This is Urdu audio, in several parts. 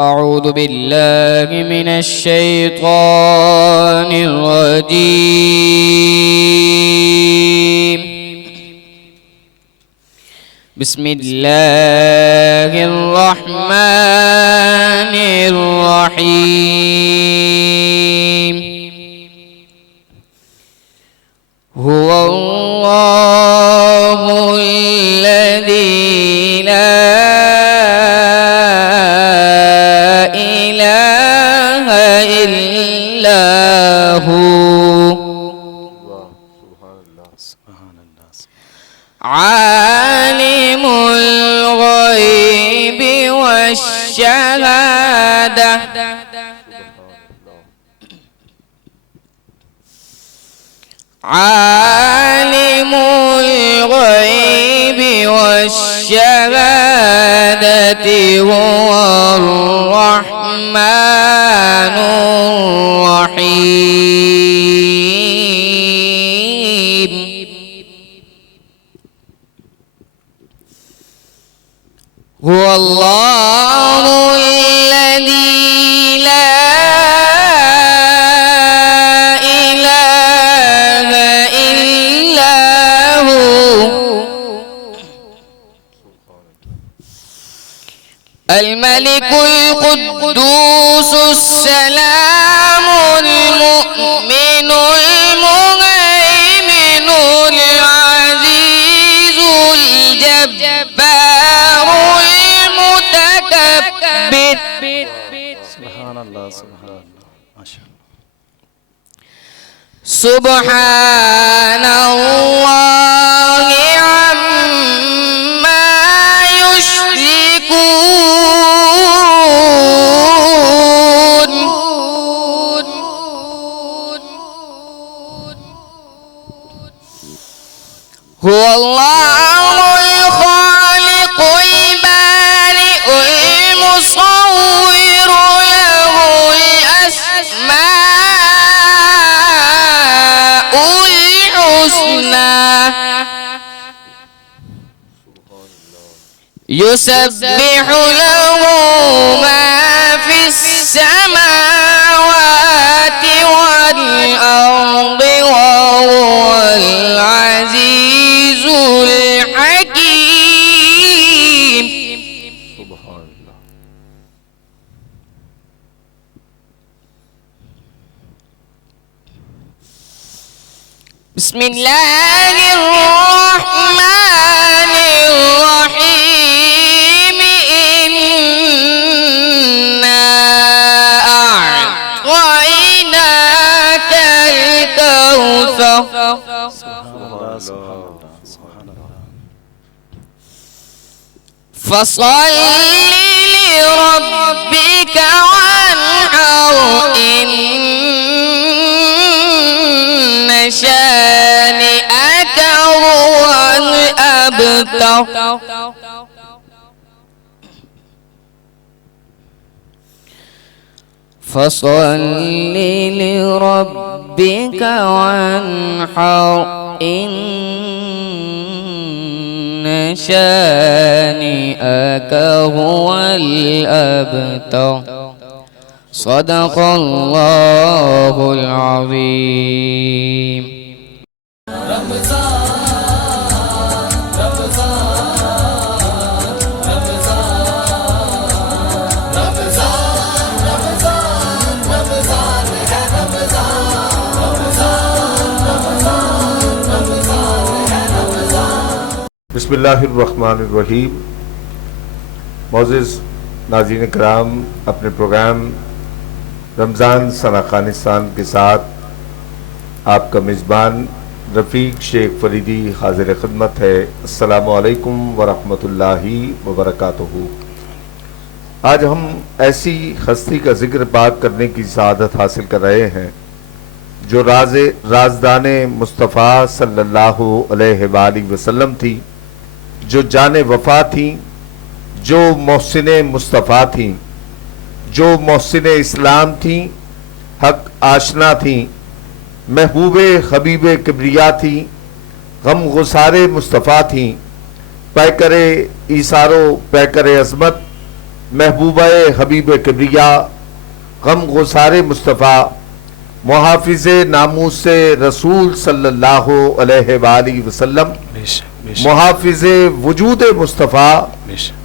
أعوذ بالله من الشيطان الرجيم. بسم الله الرحمن الرحيم. هو الله الذي لا إله إلا هو عالم الغيب والشهادة عالم الغيب والشهادة هو الرحمن الرحيم. هو الله الذي لا إله إلا هو الملك القدوس السلام المؤمن المهيمن العزيز الجبار المتكبر. سبحان الله سبحان الله ما شاء الله. سبحان الله عما يشركون. هو الله الخالق البارئ المصور له الأسماء الحسنى يسبح له ما في السماوات والأرض وهو العزيز الحكيم. سبحان الله. بسم الله الرحمن الرحيم. إنا أعطيناك الكوثر سبحان الله سبحان الله سبحان الله. فصل لربك وانحر إن شانئك هو الأبتر. فصل لربك وانحر إن شانئك هو الأبتر. صدق الله العظيم. بسم اللہ الرحمن الرحیم. معزز ناظرین کرام، اپنے پروگرام رمضان سنہ افغانستان کے ساتھ آپ کا میزبان رفیق شیخ فریدی حاضر خدمت ہے. السلام علیکم ورحمۃ اللہ وبرکاتہ. آج ہم ایسی ہستی کا ذکر بات کرنے کی سعادت حاصل کر رہے ہیں جو رازدان مصطفیٰ صلی اللہ علیہ وآلہ وسلم تھی، جو جان وفا تھیں، جو محسن مصطفیٰ تھیں، جو محسن اسلام تھیں، حق آشنا تھیں، محبوب حبیب کبریا تھیں، غم گسار مصطفیٰ تھیں، پیکر ایثار و پیکر عظمت، محبوبہ حبیب کبریا، غم گسار مصطفیٰ، محافظ ناموس رسول صلی اللہ علیہ وآلہ وسلم، بے شک بے شک محافظ وجود مصطفیٰ، بے شک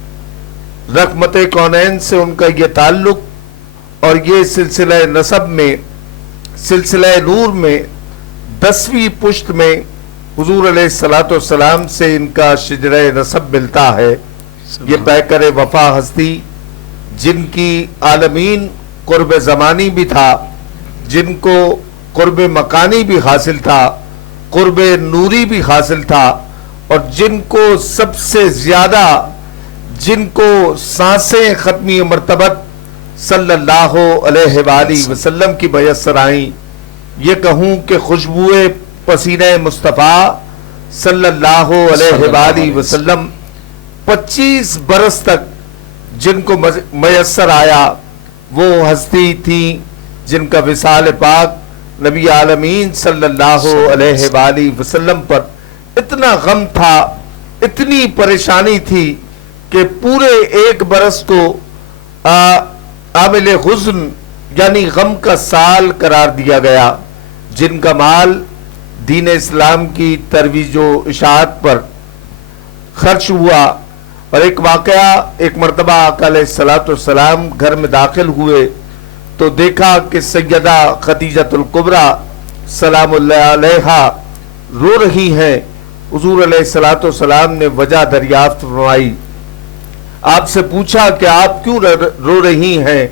رحمت کونین سے ان کا یہ تعلق، اور یہ سلسلہ نسب میں، سلسلہ نور میں 10ویں پشت میں حضور علیہ السلام سے ان کا شجرہ نسب ملتا ہے۔ یہ پیکر وفا ہستی جن کی عالمین قرب زمانی بھی تھا، جن کو قرب مکانی بھی حاصل تھا، قرب نوری بھی حاصل تھا، اور جن کو سب سے زیادہ، جن کو سانسیں ختمی مرتبت صلی اللہ علیہ وآلہ وسلم کی میسر آئیں، یہ کہوں کہ خوشبوئے پسینہ مصطفیٰ صلی اللہ علیہ وآلہ وسلم 25 برس تک جن کو میسر آیا، وہ ہستی تھی جن کا وصال پاک نبی عالمین صلی اللہ علیہ وآلہ وسلم پر اتنا غم تھا، اتنی پریشانی تھی کہ پورے 1 برس کو عامل حزن یعنی غم کا سال قرار دیا گیا، جن کا مال دین اسلام کی ترویج و اشاعت پر خرچ ہوا۔ اور ایک واقعہ، ایک مرتبہ آقا علیہ السلام گھر میں داخل ہوئے تو دیکھا کہ سیدہ خدیجۃ الکبریٰ سلام اللہ علیہا رو رہی ہیں۔ حضور علیہ السلام نے وجہ دریافت فرمائی، آپ سے پوچھا کہ آپ کیوں رو رہی ہیں؟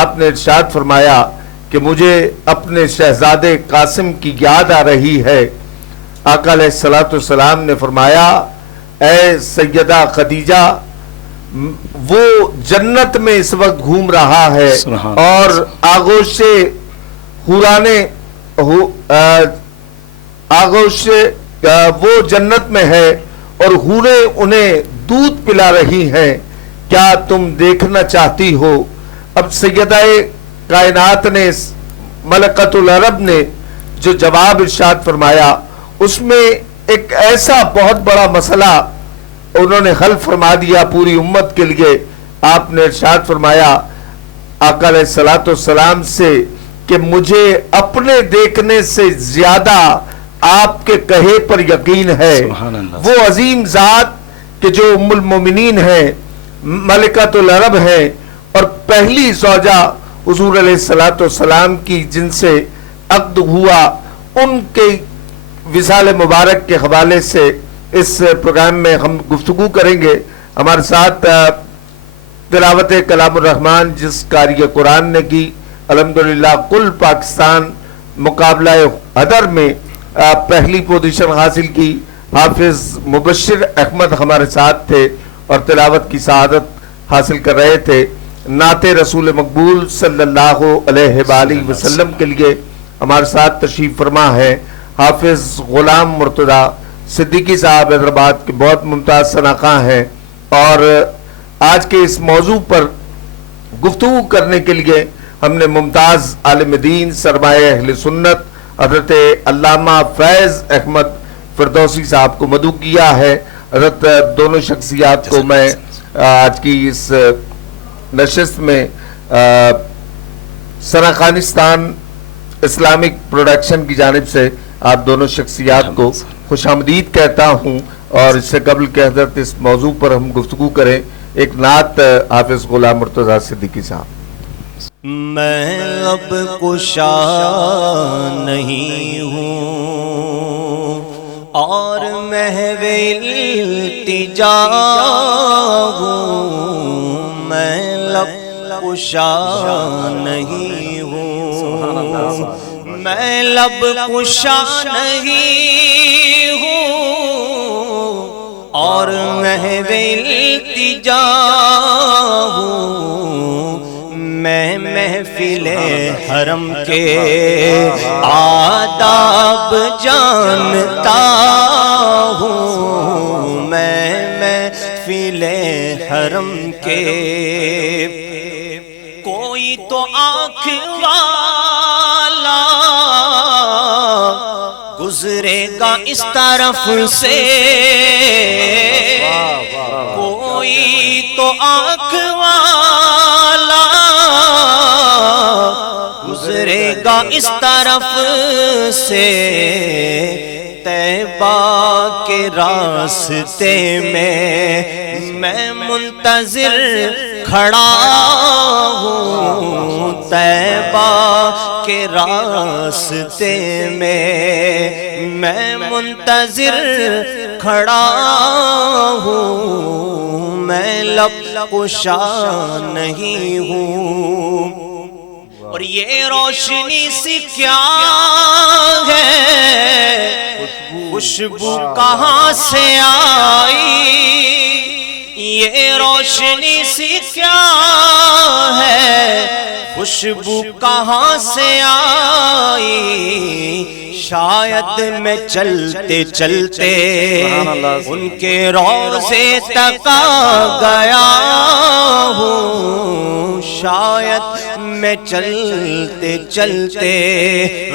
آپ نے ارشاد فرمایا کہ مجھے اپنے شہزادے قاسم کی یاد آ رہی ہے۔ آقا علیہ السلام نے فرمایا، اے سیدہ خدیجہ، وہ جنت میں اس وقت گھوم رہا ہے اور آغوش وہ جنت میں ہے اور حوریں انہیں دودھ پلا رہی ہیں، کیا تم دیکھنا چاہتی ہو؟ اب سیدہ کائنات نے، ملکۃ العرب نے جو جواب ارشاد فرمایا، اس میں ایک ایسا بہت بڑا مسئلہ انہوں نے حل فرما دیا پوری امت کے لیے۔ آپ نے ارشاد فرمایا آقا علیہ السلام سے کہ مجھے اپنے دیکھنے سے زیادہ آپ کے کہے پر یقین ہے۔ وہ عظیم ذات کہ جو ام المومنین ہے، ملکۃ العرب ہے، اور پہلی زوجہ حضور علیہ السلام کی جن سے عقد ہوا، ان کے وصال مبارک کے حوالے سے اس پروگرام میں ہم گفتگو کریں گے۔ ہمارے ساتھ تلاوت کلام الرحمن جس قاری قرآن نے کی، الحمدللہ کل پاکستان مقابلہ حدر میں پہلی پوزیشن حاصل کی، حافظ مبشر احمد ہمارے ساتھ تھے اور تلاوت کی سعادت حاصل کر رہے تھے۔ نعت رسول مقبول صلی اللہ علیہ وآلہ وسلم کے لیے ہمارے ساتھ تشریف فرما ہے حافظ غلام مرتضیٰ صدیقی صاحب، حیدرآباد کے بہت ممتاز شناخواں ہیں، اور آج کے اس موضوع پر گفتگو کرنے کے لیے ہم نے ممتاز عالم دین سرمایہ اہل سنت حضرت علامہ فیض احمد فردوسی صاحب کو مدعو کیا ہے۔ حضرت دونوں شخصیات کو میں آج کی اس نشست میں ثناخانستان اسلامک پروڈکشن کی جانب سے آپ دونوں شخصیات کو خوش آمدید کہتا ہوں، اور اس سے قبل کہ حضرت اس موضوع پر ہم گفتگو کریں، ایک نعت حافظ غلام مرتضیٰ صدیقی صاحب۔ میں لب کشا نہیں ہوں اور محو التجا ہوں، میں لب کشا نہیں ہوں، میں لب کشا نہیں ہوں اور محو التجا ہوں، میں محفل حرم کے آداب جانتا ہوں، میں محفل حرم کے کوئی تو آنکھ والا گزرے گا اس طرف سے کوئی تو آنکھ والا گزرے گا اس طرف سے طیبہ کے راستے میں منتظر کھڑا ہوں طیبہ کے راستے میں منتظر کھڑا ہوں میں لب کشا نہیں ہوں اور یہ روشنی سی کیا ہے خوشبو کہاں سے آئی یہ روشنی سی کیا ہے خوشبو کہاں سے آئی شاید میں چلتے چلتے ان کے روضے تک آ گیا ہوں شاید میں چلتے چلتے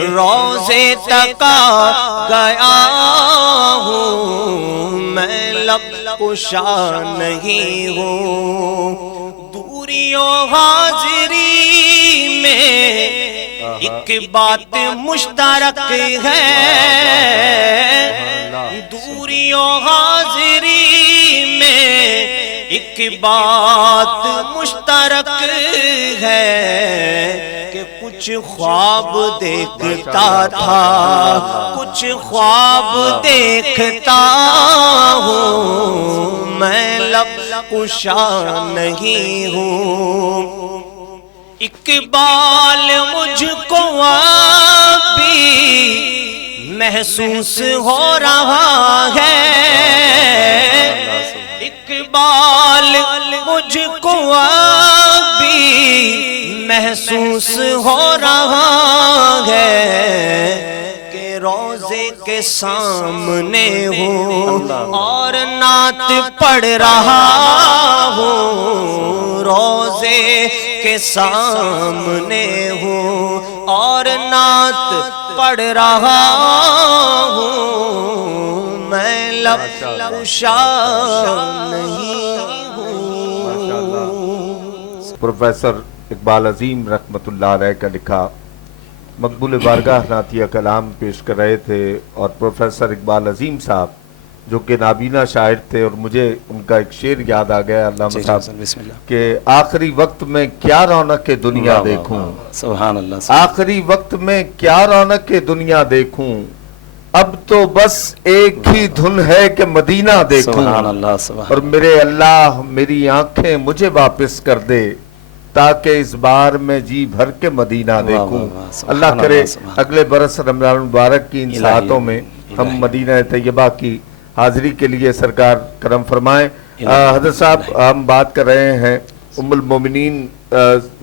روضے تک آ گیا ہوں میں لب کشا نہیں ہوں دوری و حاضری میں ایک بات مشترک ہے دوری و حاضری میں ایک بات مشترک ہے کہ کچھ خواب دیکھتا تھا کچھ خواب دیکھتا ہوں میں لب کشا نہیں ہوں اقبال مجھ کو بھی محسوس ہو رہا ہے اقبال مجھ کو بھی محسوس ہو رہا ہے کہ روضے کے سامنے ہوں اور نعت پڑھ رہا ہوں روضے کے سامنے ہوں اور نعت پڑھ رہا ہوں میں لب کشا نہیں ہوں پروفیسر اقبال عظیم رحمۃ اللہ علیہ کا لکھا مقبول بارگاہ نعتیہ کلام پیش کر رہے تھے اور پروفیسر اقبال عظیم صاحب جو کہ نابینا شاعر تھے اور مجھے ان کا ایک شعر یاد آ گیا علامہ صاحب کہ آخری وقت میں کیا رونق دنیا دیکھوں سبحان اللہ آخری وقت میں کیا رونق دنیا دیکھوں اب تو بس ایک ہی دھن ہے کہ مدینہ دیکھوں سبحان اللہ اور میرے اللہ میری آنکھیں مجھے واپس کر دے تاکہ اس بار میں جی بھر کے مدینہ دیکھوں اللہ کرے اگلے برس رمضان المبارک کی ان ساعتوں میں ہم مدینہ طیبہ کی حاضری کے لیے سرکار کرم فرمائیں حضرت صاحب ہم بات کر رہے ہیں ام المومنین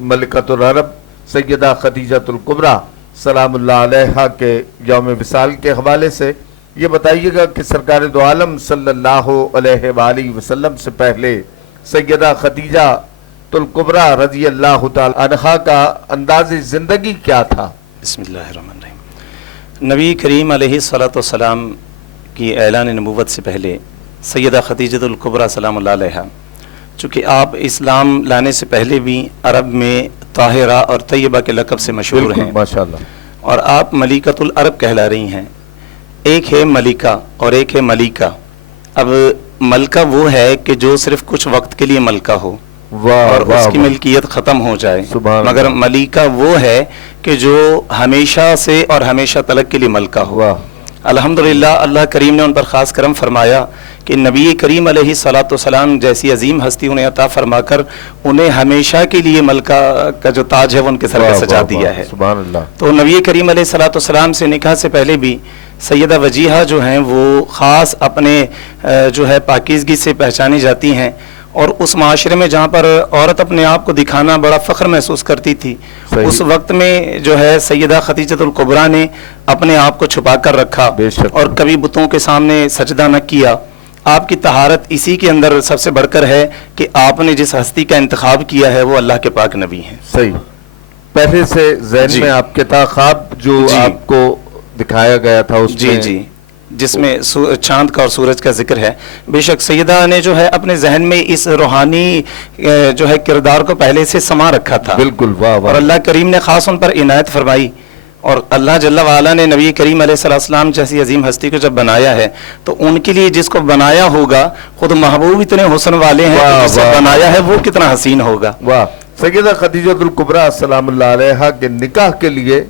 ملکۃ العرب سیدہ خدیجۃ الکبریٰ سلام اللہ علیہا کے یوم وصال کے حوالے سے یہ بتائیے گا کہ سرکار دو عالم صلی اللہ علیہ وآلہ وسلم سے پہلے سیدہ خدیجہ الکبریٰ رضی اللہ تعالی عنہا کا انداز زندگی کیا تھا بسم اللہ الرحمن الرحیم نبی کریم علیہ الصلوۃ والسلام کی اعلان نبوت سے پہلے سیدہ خدیجۃ الکبریٰ سلام اللہ علیہا چونکہ آپ اسلام لانے سے پہلے بھی عرب میں طاہرہ اور طیبہ کے لقب سے مشہور ہیں ماشاءاللہ اور آپ ملکۃ العرب کہلا رہی ہیں ایک ہے ملکہ اور ایک ہے ملیکہ اب ملکہ وہ ہے کہ جو صرف کچھ وقت کے لیے ملکہ ہو اور اس کی ملکیت ختم ہو جائے مگر ملیکہ وہ ہے کہ جو ہمیشہ سے اور ہمیشہ تلک کے لیے ملکہ ہو الحمدللہ اللہ کریم نے ان پر خاص کرم فرمایا کہ نبی کریم علیہ الصلوۃ والسلام جیسی عظیم ہستی انہیں عطا فرما کر انہیں ہمیشہ کے لیے ملکہ کا جو تاج ہے وہ ان کے سر پہ سجا دیا ہے سبحان اللہ تو نبی کریم علیہ الصلوۃ والسلام سے نکاح سے پہلے بھی سیدہ وجیحہ جو ہیں وہ خاص اپنے جو ہے پاکیزگی سے پہچانی جاتی ہیں اور اس معاشرے میں جہاں پر عورت اپنے آپ کو دکھانا بڑا فخر محسوس کرتی تھی اس وقت میں جو ہے سیدہ خدیجۃ الکبریٰ نے اپنے آپ کو چھپا کر رکھا اور کبھی بتوں کے سامنے سجدہ نہ کیا آپ کی طہارت اسی کے اندر سب سے بڑھ کر ہے کہ آپ نے جس ہستی کا انتخاب کیا ہے وہ اللہ کے پاک نبی ہیں. صحیح. پہلے سے ذہن میں آپ کے تھا خواب جو آپ کو دکھایا گیا تھا اس میں جی جس میں چاند کا اور سورج کا ذکر ہے. بے شک سیدہ نے جو ہے اپنے ذہن میں اس روحانی جو ہے کردار کو پہلے سے سما رکھا تھا. بالکل. واہ واہ. اور اللہ کریم نے خاص ان پر عنایت فرمائی. اور اللہ جل وعلا نے نبی کریم علیہ السلام جیسی عظیم ہستی کو جب بنایا ہے تو ان کے لیے جس کو بنایا ہوگا خود محبوب اتنے حسن والے ہیں کہ جسے بنایا ہے وہ کتنا حسین ہوگا. واہ. سیدہ خدیجۃ الکبریٰ سلام اللہ علیہا کے نکاح کے لیے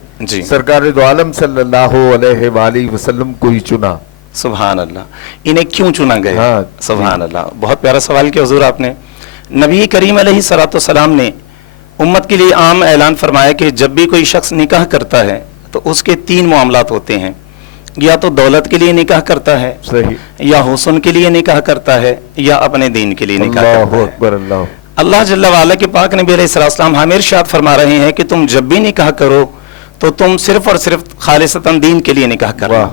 سرکار دو عالم صلی اللہ علیہ وآلہ وسلم کو ہی چنا. سبحان اللہ. انہیں کیوں چنا گیا؟ سبحان اللہ. بہت پیارا سوال کیا حضور آپ نے. نبی کریم علیہ السلام نے امت کے لیے عام اعلان فرمایا کہ جب بھی کوئی شخص نکاح کرتا ہے تو اس کے 3 معاملات ہوتے ہیں. یا تو دولت کے لیے نکاح کرتا ہے, یا حسن کے لیے نکاح کرتا ہے, یا اپنے دین کے لیے نکاح کرتا ہے. اکبر. اللہ جل وعلا کے پاک نبی علیہ السلام ہمیں ارشاد فرما رہے ہیں کہ تم جب بھی نکاح کرو تو تم صرف اور صرف خالصتاً دین کے لیے نکاح کرو,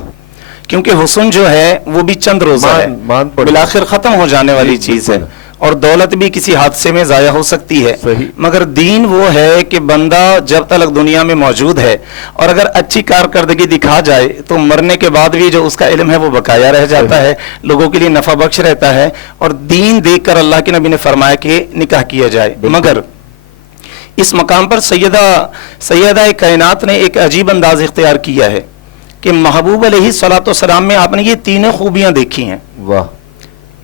کیونکہ حسن جو ہے وہ بھی چند روزہ ہے, بالآخر ختم ہو جانے والی چیز ہے, اور دولت بھی کسی حادثے میں ضائع ہو سکتی ہے. مگر دین وہ ہے کہ بندہ جب تک دنیا میں موجود ہے اور اگر اچھی کارکردگی دکھا جائے تو مرنے کے بعد بھی جو اس کا علم ہے وہ بقایا رہ جاتا ہے, لوگوں کے لیے نفع بخش رہتا ہے. اور دین دیکھ کر اللہ کے نبی نے فرمایا کہ نکاح کیا جائے. مگر اس مقام پر سیدہ کائنات نے ایک عجیب انداز اختیار کیا ہے کہ محبوب علیہ السلام میں آپ نے یہ 3 خوبیاں دیکھی ہیں. واہ.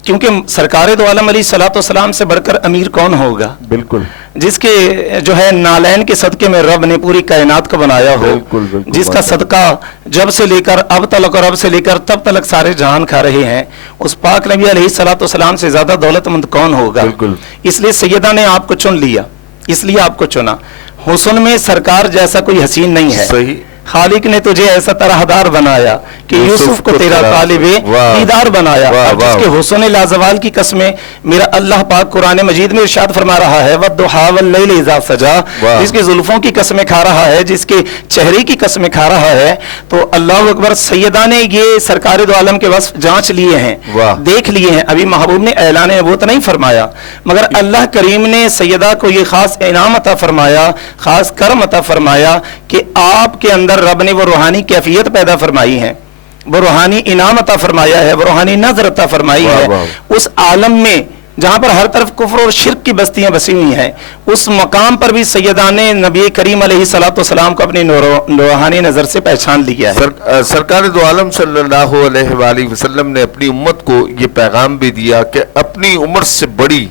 کیونکہ سرکار دو عالم علیہ السلام سے بڑھ کر امیر کون ہوگا؟ بالکل. جس کے جو ہے نالین کے صدقے میں رب نے پوری کائنات کو بنایا ہو, جس کا صدقہ جب سے لے کر اب تلک اور اب سے لے کر تب تلک سارے جہان کھا رہے ہیں, اس پاک نبی علیہ السلام سے زیادہ دولت مند کون ہوگا؟ اس لیے سیدہ نے آپ کو چن لیا, اس لیے آپ کو چنا. حسن میں سرکار جیسا کوئی حسین نہیں ہے. صحیح. خالق نے تجھے ایسا طرحدار بنایا کہ یوسف کو تیرا طالب دیدار بنایا. جس کے حسن لازوال کی قسمیں میرا اللہ پاک قرآن مجید میں ارشاد فرما رہا ہے وَالضُّحَىٰ وَاللَّيْلِ إِذَا سَجَىٰ, جس کے زلفوں کی قسمیں کھا رہا ہے, جس کے چہرے کی قسمیں کھا رہا ہے. تو اللہ اکبر. سیدہ نے یہ سرکار دو عالم کے وصف جانچ لیے ہیں, دیکھ لیے ہیں. ابھی محبوب نے اعلان نبوت نہیں فرمایا, مگر اللہ کریم نے سیدہ کو یہ خاص انعام عطا فرمایا, خاص کرم عطا فرمایا کہ آپ کے اندر رب نے وہ روحانی کیفیت پیدا فرمائی ہے, وہ روحانی انعام عطا فرمایا ہے, وہ روحانی نظر عطا فرمائی ہے. اس عالم میں جہاں پر ہر طرف کفر اور شرک کی بستیاں بسی ہوئی ہیں, اس مقام پر بھی سیدہ نے نبی کریم علیہ السلام کو اپنی روحانی نظر سے پہچان لیا ہے. سرکار دو عالم صلی اللہ علیہ وآلہ وسلم نے اپنی امت کو یہ پیغام بھی دیا کہ اپنی عمر سے بڑی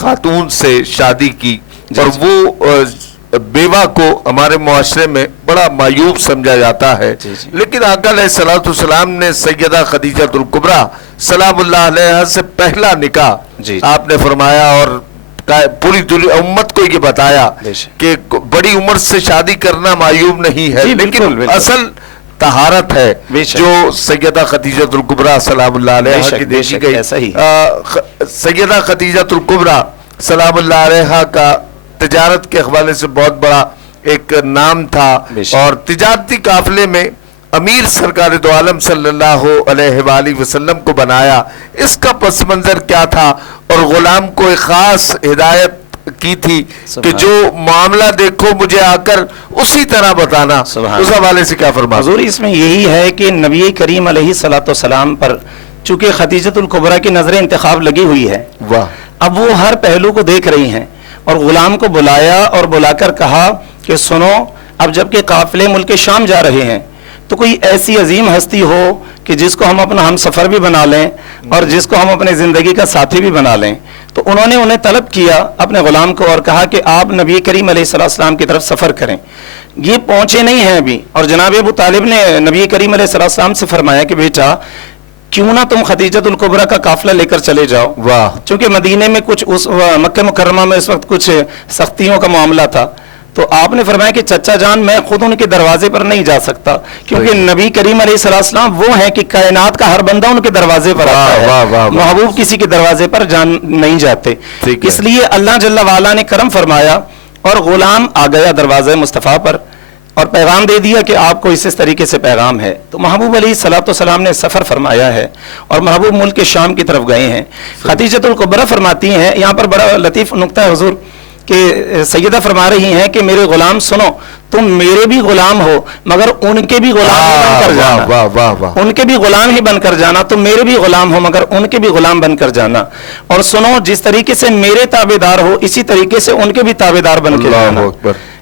خاتون سے شادی کی, اور وہ بیوہ کو ہمارے معاشرے میں بڑا معیوب سمجھا جاتا ہے. لیکن آقا علیہ السلام نے سیدہ خدیجۃ الکبریٰ سلام اللہ علیہا سے پہلا نکاح آپ نے فرمایا, اور پوری امت کو یہ بتایا کہ بڑی عمر سے شادی کرنا معیوب نہیں ہے, لیکن اصل طہارت ہے جو سیدہ خدیجۃ الکبریٰ سلام اللہ علیہا کی دیکھی گئی. سیدہ خدیجۃ الکبریٰ سلام اللہ علیہا کا تجارت کے حوالے سے بہت بڑا ایک نام تھا, اور تجارتی قافلے میں امیر سرکار دو عالم صلی اللہ علیہ وآلہ وسلم کو بنایا. اس کا پس منظر کیا تھا, اور غلام کو ایک خاص ہدایت کی تھی کہ جو معاملہ دیکھو مجھے آ کر اسی طرح بتانا. اس حوالے سے کیا فرما؟ حضور اس میں یہی ہے کہ نبی کریم علیہ السلام پر چونکہ خدیجۃ الکبریٰ کی نظر انتخاب لگی ہوئی ہے, اب وہ ہر پہلو کو دیکھ رہی ہیں, اور غلام کو بلایا اور بلا کر کہا کہ سنو, اب جبکہ قافلے ملک شام جا رہے ہیں تو کوئی ایسی عظیم ہستی ہو کہ جس کو ہم اپنا ہم سفر بھی بنا لیں اور جس کو ہم اپنے زندگی کا ساتھی بھی بنا لیں. تو انہوں نے انہیں طلب کیا اپنے غلام کو, اور کہا کہ آپ نبی کریم علیہ السلام کی طرف سفر کریں. یہ پہنچے نہیں ہیں ابھی, اور جناب ابو طالب نے نبی کریم علیہ السلام سے فرمایا کہ بیٹا کیوں نہ تم خدیجۃ الکبریٰ کا قافلہ لے کر چلے جاؤ. چونکہ مدینے میں کچھ مکہ مکرمہ میں اس وقت کچھ سختیوں کا معاملہ تھا, تو آپ نے فرمایا کہ چچا جان میں خود ان کے دروازے پر نہیں جا سکتا, کیونکہ نبی کریم علیہ السلام وہ ہیں کہ کائنات کا ہر بندہ ان کے دروازے پر آتا ہے, محبوب کسی کے دروازے پر جان نہیں جاتے. اس لیے اللہ جل وعلا نے کرم فرمایا اور غلام آ گیا دروازے مصطفیٰ پر, اور پیغام دے دیا کہ آپ کو اس طریقے سے پیغام ہے. تو محبوب علیہ الصلوۃ والسلام نے سفر فرمایا ہے اور محبوب ملک کے شام کی طرف گئے ہیں. خدیجۃ الکبریٰ فرماتی ہیں, یہاں پر بڑا لطیف نکتہ ہے حضور, کہ سیدہ فرما رہی ہیں کہ میرے غلام سنو, تم میرے بھی غلام ہو مگر ان کے بھی غلام ہی بن کر جانا, ان کے بھی غلام ہی بن کر جانا, تم میرے بھی غلام ہو مگر ان کے بھی غلام بن کر جانا, اور سنو جس طریقے سے میرے تابع دار ہو اسی طریقے سے ان کے بھی تابع دار بن کے جانا.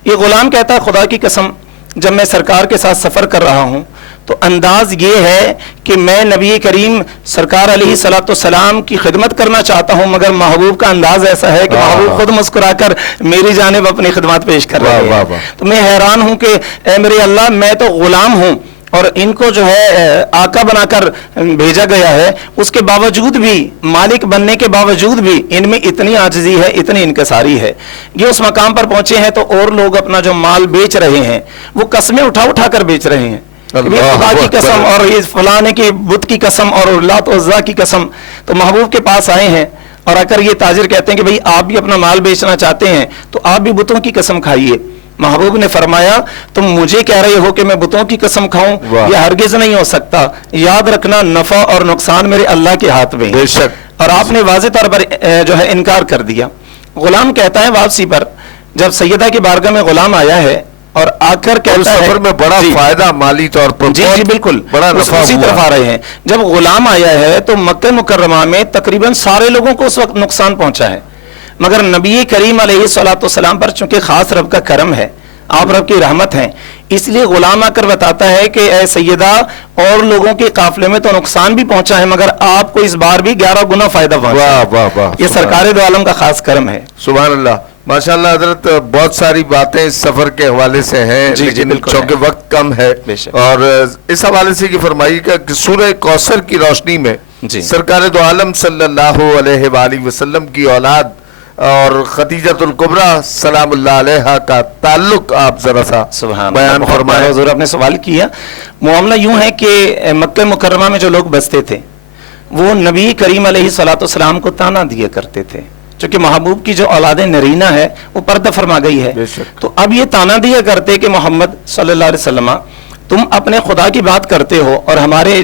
یہ غلام کہتا ہے خدا کی قسم جب میں سرکار کے ساتھ سفر کر رہا ہوں تو انداز یہ ہے کہ میں نبی کریم سرکار علیہ الصلوۃ والسلام کی خدمت کرنا چاہتا ہوں, مگر محبوب کا انداز ایسا ہے کہ محبوب خود مسکرا کر میری جانب اپنی خدمات پیش کر رہے ہیں. تو میں حیران ہوں کہ اے میرے اللہ, میں تو غلام ہوں اور ان کو جو ہے آقا بنا کر بھیجا گیا ہے, اس کے باوجود بھی, مالک بننے کے باوجود بھی ان میں اتنی عاجزی ہے, اتنی انکساری ہے. یہ اس مقام پر پہنچے ہیں تو اور لوگ اپنا جو مال بیچ رہے ہیں وہ قسمیں اٹھا کر بیچ رہے ہیں, خدا کی قسم اور یہ فلانے کی بت کی قسم اور لات و عزا کی قسم. تو محبوب کے پاس آئے ہیں اور آ کر یہ تاجر کہتے ہیں کہ بھئی آپ بھی اپنا مال بیچنا چاہتے ہیں تو آپ بھی بتوں کی قسم کھائیے. محبوب نے فرمایا تم مجھے کہہ رہے ہو کہ میں بتوں کی قسم کھاؤں, یہ ہرگز نہیں ہو سکتا. یاد رکھنا نفع اور نقصان میرے اللہ کے ہاتھ میں, بے شک. اور آپ نے واضح طور پر جو ہے انکار کر دیا. غلام کہتا ہے واپسی پر جب سیدہ کی بارگاہ میں غلام آیا ہے اور آ کر کہتا ہے سفر میں بڑا فائدہ مالی طور پر, جی بالکل بڑا نفع اسی طرف آ رہے ہیں. جب غلام آیا ہے تو مکہ مکرمہ میں تقریباً سارے لوگوں کو اس وقت نقصان پہنچا ہے, مگر نبی کریم علیہ الصلوۃ والسلام پر چونکہ خاص رب کا کرم ہے, آپ رب کی رحمت ہیں, اس لیے غلام آ کر بتاتا ہے کہ اے سیدہ اور لوگوں کے قافلے میں تو نقصان بھی پہنچا ہے مگر آپ کو اس بار بھی 11 گنا فائدہ پہنچا. یہ سرکار دو عالم کا خاص کرم ہے. سبحان اللہ, ماشاءاللہ حضرت. بہت ساری باتیں اس سفر کے حوالے سے ہیں, لیکن چونکہ وقت کم ہے, اور اس حوالے سے یہ فرمائیے کہ سورہ کوثر کی روشنی میں سرکار دو عالم صلی اللہ علیہ وآلہ وسلم کی اولاد اور خدیجۃ الکبریٰ سلام اللہ علیہا کا تعلق آپ ذرا سا بیان فرمائیں. حضور آپ نے سوال کیا. معاملہ یوں ہے کہ مکہ مکرمہ میں جو لوگ بستے تھے وہ نبی کریم علیہ الصلوۃ والسلام کو تانا دیا کرتے تھے, چونکہ محبوب کی جو اولاد نرینہ ہے وہ پردہ فرما گئی ہے. تو اب یہ تانا دیا کرتے کہ محمد صلی اللہ علیہ وسلم تم اپنے خدا کی بات کرتے ہو اور ہمارے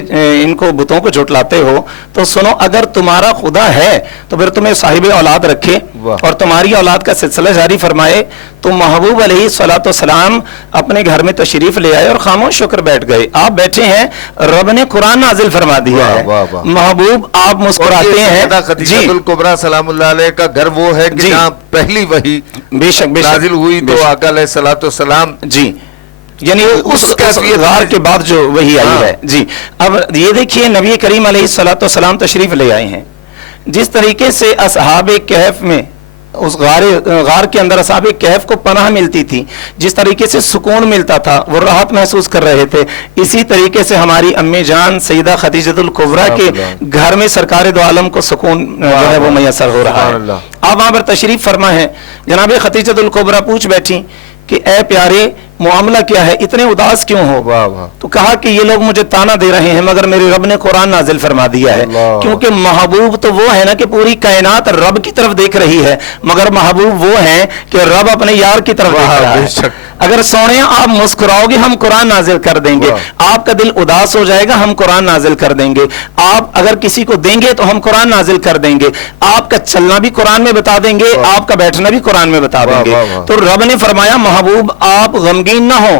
ان کو بتوں کو جھٹلاتے ہو, تو سنو اگر تمہارا خدا ہے تو پھر تمہیں صاحب اولاد رکھے اور تمہاری اولاد کا سلسلہ جاری فرمائے. تو محبوب علیہ الصلوۃ والسلام اپنے گھر میں تشریف لے آئے اور خاموش ہو کر بیٹھ گئے. آپ بیٹھے ہیں, رب نے قرآن نازل فرما دیا ہے, محبوب آپ مسکراتے ہیں. خدیجۃ الکبریٰ سلام اللہ علیہ کا گھر وہ ہے کہ جہاں پہلی وحی بے شک نازل ہوئی تو آقا علیہ الصلوۃ والسلام, جی یعنی اس غار کے بعد جو وہی آئی ہے. جی اب یہ دیکھیے نبی کریم علیہ الصلوۃ والسلام تشریف لے آئے ہیں. جس طریقے سے اصحاب کہف میں اس غار کے اندر اصحاب کہف کو پناہ ملتی تھی, جس طریقے سے سکون ملتا تھا, وہ راحت محسوس کر رہے تھے, اسی طریقے سے ہماری امی جان سیدہ خدیجۃ الکبریٰ کے گھر میں سرکار دو عالم کو سکون جو ہے وہ میسر ہو رہا ہے. آپ وہاں پر تشریف فرما ہے. جناب خدیجۃ الکبریٰ پوچھ بیٹھی کہ اے پیارے معاملہ کیا ہے, اتنے اداس کیوں ہو؟ تو کہا کہ یہ لوگ مجھے تانا دے رہے ہیں مگر میرے رب نے قرآن نازل فرما دیا ہے. کیونکہ محبوب تو وہ ہے نا کہ پوری کائنات رب کی طرف دیکھ رہی ہے, مگر محبوب وہ ہیں کہ رب اپنے یار کی طرف دیکھ رہا ہے. اگر سونے آپ مسکراؤ گے ہم قرآن نازل کر دیں گے, آپ کا دل اداس ہو جائے گا ہم قرآن نازل کر دیں گے, آپ اگر کسی کو دیں گے تو ہم قرآن نازل کر دیں گے, آپ کا چلنا بھی قرآن میں بتا دیں گے, آپ کا بیٹھنا بھی قرآن میں بتا دیں گے. تو رب نے فرمایا محبوب آپ غمگین نہ ہو,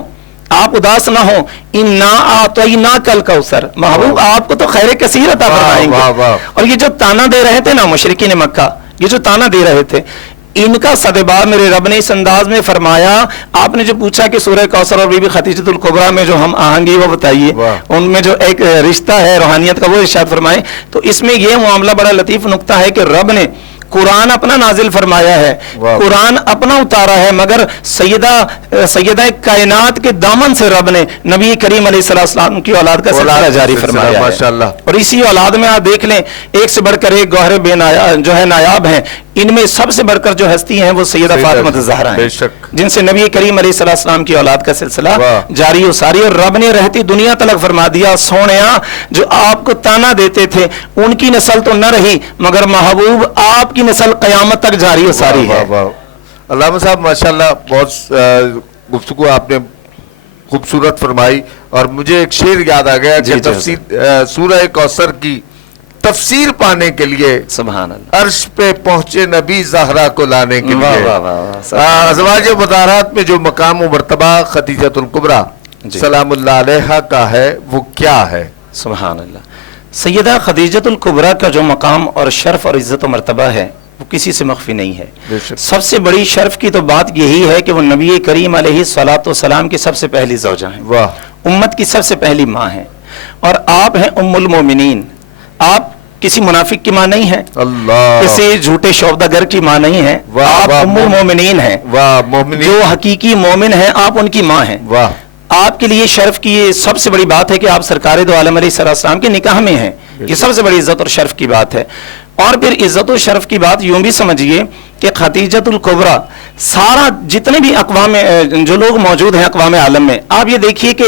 آپ اداس نہ ہو, انا اعطیناک الکوثر, محبوب آپ کو تو خیر کثیر عطا فرمائیں گے. اور یہ جو تانا دے رہے تھے نا مشرکین مکہ, یہ جو تانا دے رہے تھے, ان کا صدبار میرے رب نے اس انداز میں فرمایا. آپ نے جو پوچھا کہ سورہ کوثر اور بی بی خدیجۃ الکبریٰ میں جو ہم آہنگی وہ بتائیے, ان میں جو ایک رشتہ ہے روحانیت کا وہ ارشاد فرمائے. تو اس میں یہ معاملہ بڑا لطیف نقطہ ہے کہ رب نے قرآن اپنا نازل فرمایا ہے, قرآن اپنا اتارا ہے, مگر سیدہ کائنات کے دامن سے رب نے نبی کریم علیہ السلام کی اولاد کا سلسلہ جاری فرمایا ہے. اور اسی اولاد میں آپ دیکھ لیں ایک سے بڑھ کر ایک گوہر جو ہے نایاب ہیں. ان میں سب سے بڑھ کر جو ہستی ہیں وہ سیدہ فاطمہ الزہرا ہیں, جن سے نبی کریم علیہ السلام کی اولاد کا سلسلہ جاری و ساری. اور رب نے رہتی دنیا تلک فرما دیا, سونیا جو آپ کو تانا دیتے تھے ان کی نسل تو نہ رہی, مگر محبوب آپ کی نسل قیامت تک جاری و ساری ہے. علامہ صاحب ماشاءاللہ بہت گفتگو آپ نے خوبصورت فرمائی. اور مجھے ایک شعر یاد آ گیا کہ تفسیر سورہ کوثر کی تفسیر پانے کے لیے سبحان اللہ عرش پہ پہنچے نبی زہرا کو لانے کے واہ لیے. واہ واہ ازواج مطہرات میں جو مقام و مرتبہ خدیجۃ الکبریٰ سلام اللہ علیہا کا ہے وہ کیا ہے؟ سبحان اللہ. سیدہ خدیجۃ الکبریٰ کا جو مقام اور شرف اور عزت و مرتبہ ہے وہ کسی سے مخفی نہیں ہے. سب سے بڑی شرف کی تو بات یہی ہے کہ وہ نبی کریم علیہ الصلوۃ والسلام کی سب سے پہلی زوجہ ہیں. واہ. امت کی سب سے پہلی ماں ہیں اور آپ ہیں ام المومنین. آپ کسی منافق کی ماں نہیں ہیں, اللہ, کسی جھوٹے شعبدہ گر کی ماں نہیں ہیں. آپ ام المومنین ہیں. واہ. مومنین جو حقیقی مومن ہیں آپ ان کی ماں ہیں. واہ. آپ کے لیے شرف کی یہ سب سے بڑی بات ہے کہ آپ سرکار دو عالم علیہ السلام کے نکاح میں ہیں. یہ سب سے بڑی عزت اور شرف کی بات ہے. اور پھر عزت و شرف کی بات یوں بھی سمجھیے کہ خدیجۃ الکبریٰ سارا جتنے بھی اقوام جو لوگ موجود ہیں اقوام عالم میں, آپ یہ دیکھیے کہ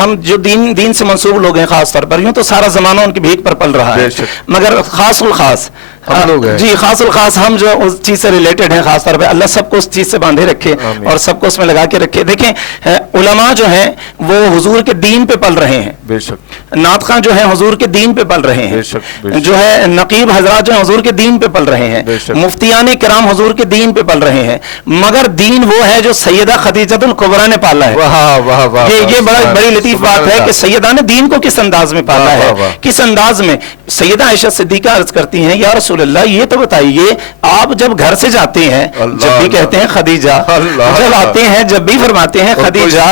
ہم جو دین سے منسوب لوگ ہیں خاص طور پر, یوں تو سارا زمانہ ان کی بھیک پر پل رہا ہے, مگر خاص الخاص ہم لوگ ہیں. جی خاص الخاص ہم جو اس چیز سے ریلیٹڈ ہیں خاص طور پہ. اللہ سب کو اس چیز سے باندھے رکھے اور سب کو اس میں لگا کے رکھے. دیکھیں علماء جو ہیں وہ حضور کے دین پہ پل رہے ہیں, بے شک. ناطقاں جو ہیں حضور کے دین پہ پل رہے ہیں, بے شک, بے شک. جو ہے نقیب حضرات جو ہیں حضور کے دین پہ پل رہے ہیں, مفتیان کرام حضور کے دین پہ پل رہے ہیں. مگر دین وہ ہے جو سیدہ خدیجۃ الکبریٰ نے پالا ہے. واہ واہ واہ. یہ بڑی لطیف بات ہے کہ سیدہ نے دین کو کس انداز میں پالا ہے, کس انداز میں. سیدہ عائشہ صدیقہ عرض کرتی ہیں یا رسول اللہ یہ تو بتائیے آپ جب گھر سے جاتے ہیں جب بھی کہتے ہیں خدیجہ, جب آتے ہیں جب بھی فرماتے ہیں خدیجہ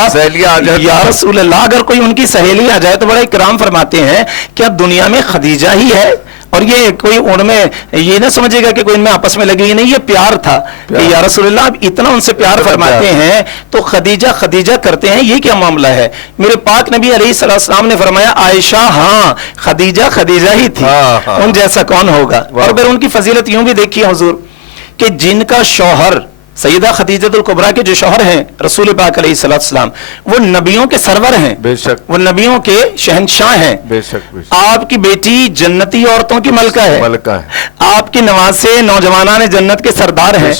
یا رسول اللہ, اگر کوئی ان کی سہیلی آ جائے تو بڑا اکرام فرماتے ہیں کیا دنیا میں خدیجہ ہی ہے. اور یہ کوئی ان میں یہ نہ سمجھے گا کہ کوئی ان میں آپس میں لگی نہیں, یہ پیار تھا کہ یا رسول اللہ آپ اتنا ان سے پیار فرماتے ہیں تو خدیجہ خدیجہ کرتے ہیں, یہ کیا معاملہ ہے. میرے پاک نبی علیہ السلام نے فرمایا عائشہ ہاں خدیجہ خدیجہ ہی تھی, ان جیسا کون ہوگا. اور پھر ان کی فضیلت یوں بھی دیکھیے حضور کہ جن کا شوہر سیدہ خدیجۃ الکبریٰ کے جو شوہر ہیں رسول پاک علیہ السلام وہ نبیوں کے سرور ہیں, بے شک, وہ نبیوں کے شہنشاہ ہیں. بے شک, بے شک. آپ کی بیٹی جنتی عورتوں کی ملکہ ہے, ملکہ ہے. آپ کی نواسے نوجوانان جنت کے سردار ہیں.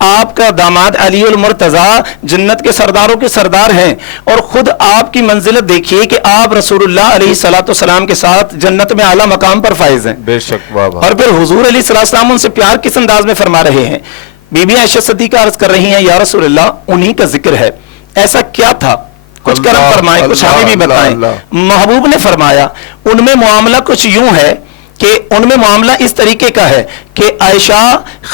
آپ کا داماد علی المرتضیٰ جنت کے سرداروں کے سردار ہیں. اور خود آپ کی منزلت دیکھیے کہ آپ رسول اللہ علیہ الصلوۃ والسلام کے ساتھ جنت میں اعلیٰ مقام پر فائز ہیں. بے شک. واہ واہ. اور پھر حضور علیہ السلام ان سے پیار کس انداز میں فرما رہے ہیں. بی بی عائشہ صدیقہ عرض کر رہی ہیں یا رسول اللہ انہی کا ذکر ہے, ایسا کیا تھا کچھ کرم فرمائیں, کچھ ہمیں بھی بتائیں. محبوب نے فرمایا ان میں معاملہ کچھ یوں ہے کہ ان میں معاملہ اس طریقے کا ہے کہ عائشہ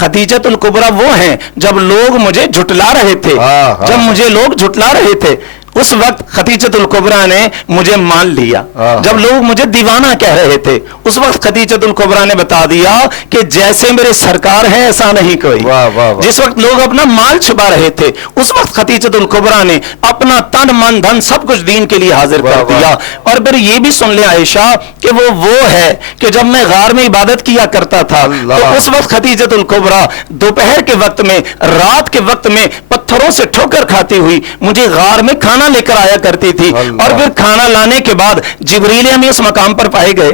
خدیجۃ الکبریٰ وہ ہیں جب لوگ مجھے جھٹلا رہے تھے, جب مجھے لوگ جھٹلا رہے تھے اس وقت خدیجۃ الکبریٰ نے مجھے مان لیا. جب لوگ مجھے دیوانہ کہہ رہے تھے اس وقت خدیجۃ الکبریٰ نے بتا دیا کہ جیسے میرے سرکار ہیں ایسا نہیں کوئی. جس وقت لوگ اپنا مال چھپا رہے تھے اس وقت خدیجۃ الکبریٰ نے اپنا تن من دھن سب کچھ دین کے لیے حاضر کر دیا. اور پھر یہ بھی سن لیں عائشہ کہ وہ ہے کہ جب میں غار میں عبادت کیا کرتا تھا تو اس وقت خدیجۃ الکبریٰ دوپہر کے وقت میں رات کے وقت میں پتھروں سے ٹھوکر کھاتی ہوئی مجھے غار میں کھانا لے کر آیا کرتی تھی. اور پھر کھانا لانے کے بعد جبریل امی اس مقام پر پائے گئے.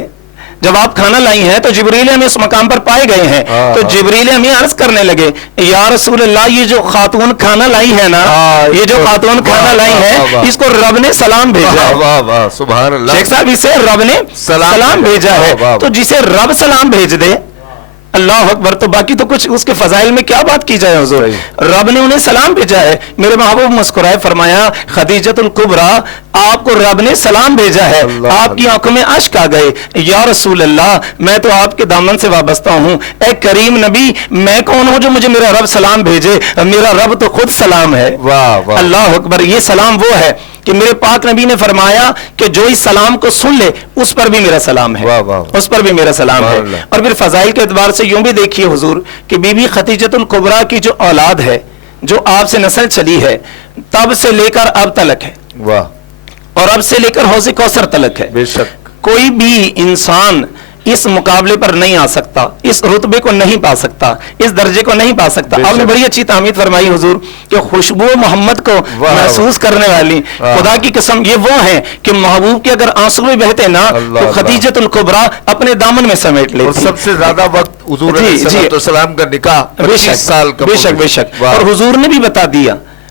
جب آپ کھانا لائی ہیں تو جبریل امی اس مقام پر پائے گئے ہیں تو جبریل امی عرض کرنے لگے یا رسول اللہ یہ جو خاتون کھانا لائی ہے نا, یہ جو خاتون کھانا لائی ہے اس کو رب نے سلام بھیجا ہے. سبحان اللہ. شیخ صاحب اسے رب نے سلام بھیجا ہے, تو جسے رب سلام بھیج دے اللہ اکبر, تو باقی تو کچھ اس کے فضائل میں کیا بات کی جائے حضور. رب نے انہیں سلام بھیجا ہے. میرے محبوب مسکرائے فرمایا خدیجۃ الکبریٰ آپ کو رب نے سلام بھیجا ہے. آپ کی آنکھوں میں اشک آ گئے. یا رسول اللہ میں تو آپ کے دامن سے وابستہ ہوں, اے کریم نبی میں کون ہوں جو مجھے میرا رب سلام بھیجے, میرا رب تو خود سلام ہے. اللہ اکبر. یہ سلام وہ ہے کہ میرے پاک نبی نے فرمایا کہ جو اس سلام کو سن لے اس پر بھی میرا سلام ہے, اس پر بھی میرا سلام ہے. اور پھر فضائل کے اعتبار سے یوں بھی دیکھیے حضور کہ بی بی خدیجۃ الکبریٰ کی جو اولاد ہے جو آپ سے نسل چلی ہے تب سے لے کر اب تلک ہے, اور اب سے لے کر حوض کوثر تلک ہے. بے شک. کوئی بھی انسان اس مقابلے پر نہیں آ سکتا, اس رتبے کو نہیں پا سکتا, اس درجے کو نہیں پا سکتا. آپ نے بڑی اچھی تعمیر فرمائی حضور کہ خوشبو محمد کو محسوس کرنے والی خدا کی قسم یہ وہ ہیں کہ محبوب کے اگر آنسو بھی بہتے نا تو خدیجۃ الکبریٰ اپنے دامن میں سمیٹ لیتی. اور سب سے زیادہ وقت حضور علیہ السلام کا نکاح 25 سال کا. بے شک. اور حضور نے بھی بتا دیا,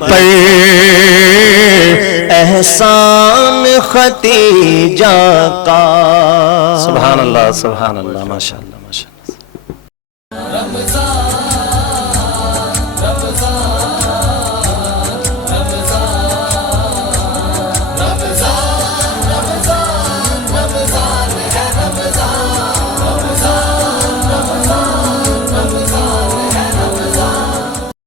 پر احسان ختیجہ کا. سبحان اللہ، سبحان اللہ، ماشاء اللہ، ماشاء اللہ.